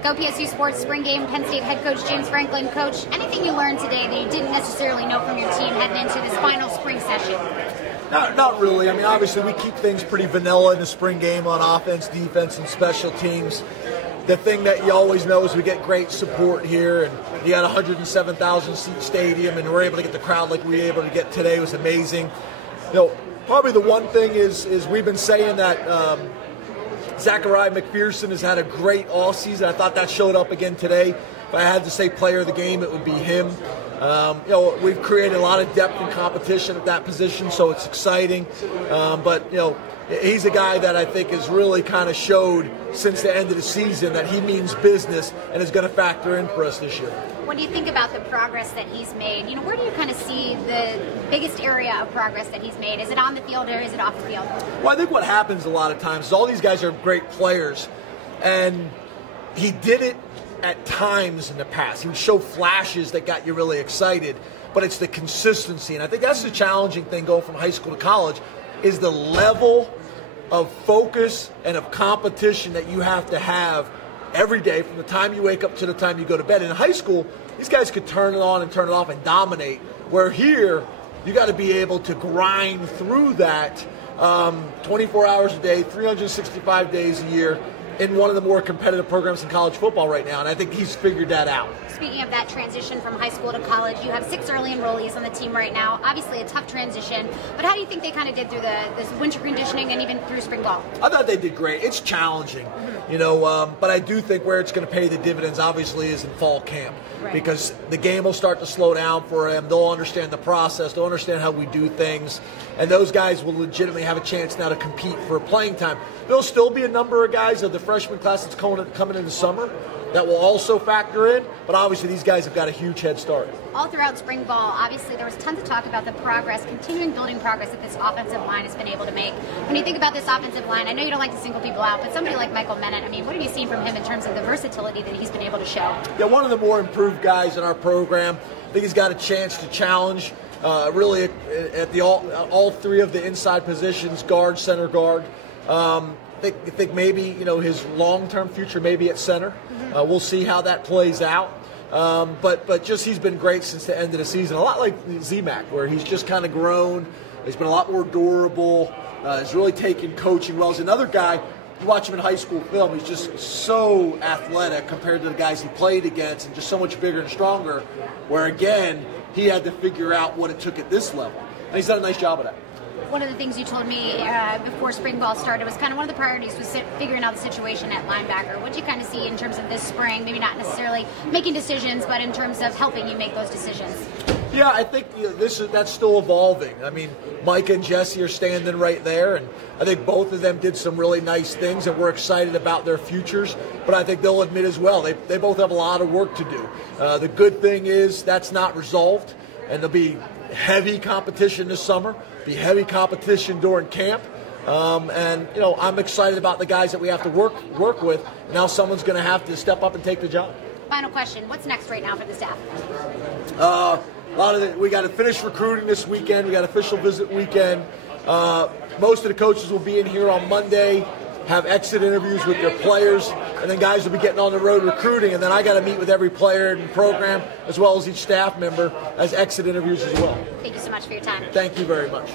Go PSU Sports Spring Game, Penn State head coach James Franklin. Coach, anything you learned today that you didn't necessarily know from your team heading into this final spring session? Not really. I mean, obviously we keep things pretty vanilla in the spring game on offense, defense, and special teams. The thing that you always know is we get great support here, and you got a 107,000 seat stadium, and we're able to get the crowd like we were able to get today. It was amazing. You know, probably the one thing is we've been saying that Zachariah McPherson has had a great offseason. I thought that showed up again today. If I had to say player of the game, it would be him. You know, we've created a lot of depth and competition at that position, so it's exciting. But, you know, he's a guy that I think has really kind of showed since the end of the season that he means business and is going to factor in for us this year. What do you think about the progress that he's made? You know, where do you kind of see the biggest area of progress that he's made? Is it on the field or is it off the field? Well, I think what happens a lot of times is all these guys are great players, and he did it at times in the past. He would show flashes that got you really excited, but it's the consistency. And I think that's the challenging thing going from high school to college is the level of focus and of competition that you have to have every day from the time you wake up to the time you go to bed. In high school, these guys could turn it on and turn it off and dominate, where here you got to be able to grind through that 24 hours a day, 365 days a year in one of the more competitive programs in college football right now, and I think he's figured that out. Speaking of that transition from high school to college, you have 6 early enrollees on the team right now. Obviously a tough transition, but how do you think they kind of did through this winter conditioning and even through spring ball? I thought they did great. It's challenging, you know, but I do think where it's going to pay the dividends obviously is in fall camp, right? Because the game will start to slow down for them. They'll understand the process. They'll understand how we do things, and those guys will legitimately have a chance now to compete for playing time. There'll still be a number of guys of the freshman class that's coming in the summer that will also factor in, but obviously these guys have got a huge head start. All throughout spring ball, obviously there was tons of talk about the progress, continuing building progress that this offensive line has been able to make. When you think about this offensive line, I know you don't like to single people out, but somebody like Michael Mennett, I mean, what have you seen from him in terms of the versatility that he's been able to show? Yeah, one of the more improved guys in our program. I think he's got a chance to challenge really at all three of the inside positions, guard, center, guard. I think maybe, you know, his long-term future maybe at center. We'll see how that plays out. But just he's been great since the end of the season. A lot like Z-Mac, where he's just kind of grown. He's been a lot more durable. He's really taken coaching well. He's another guy, you watch him in high school film, he's just so athletic compared to the guys he played against and just so much bigger and stronger, where, again, he had to figure out what it took at this level. And he's done a nice job of that. One of the things you told me before spring ball started was kind of one of the priorities was figuring out the situation at linebacker. What do you kind of see in terms of this spring? Maybe not necessarily making decisions, but in terms of helping you make those decisions. Yeah, I think that's still evolving. I mean, Mike and Jesse are standing right there, and I think both of them did some really nice things, and we're excited about their futures. But I think they'll admit as well, they both have a lot of work to do. The good thing is that's not resolved, and there'll be heavy competition this summer, be heavy competition during camp, and you know, I'm excited about the guys that we have to work with. Now someone's going to have to step up and take the job. Final question: what's next right now for the staff? We got to finish recruiting this weekend. We got official visit weekend. Most of the coaches will be in here on Monday, have exit interviews with their players, and then guys will be getting on the road recruiting, and then I got to meet with every player in the program as well as each staff member as exit interviews as well. Thank you so much for your time. Thank you very much.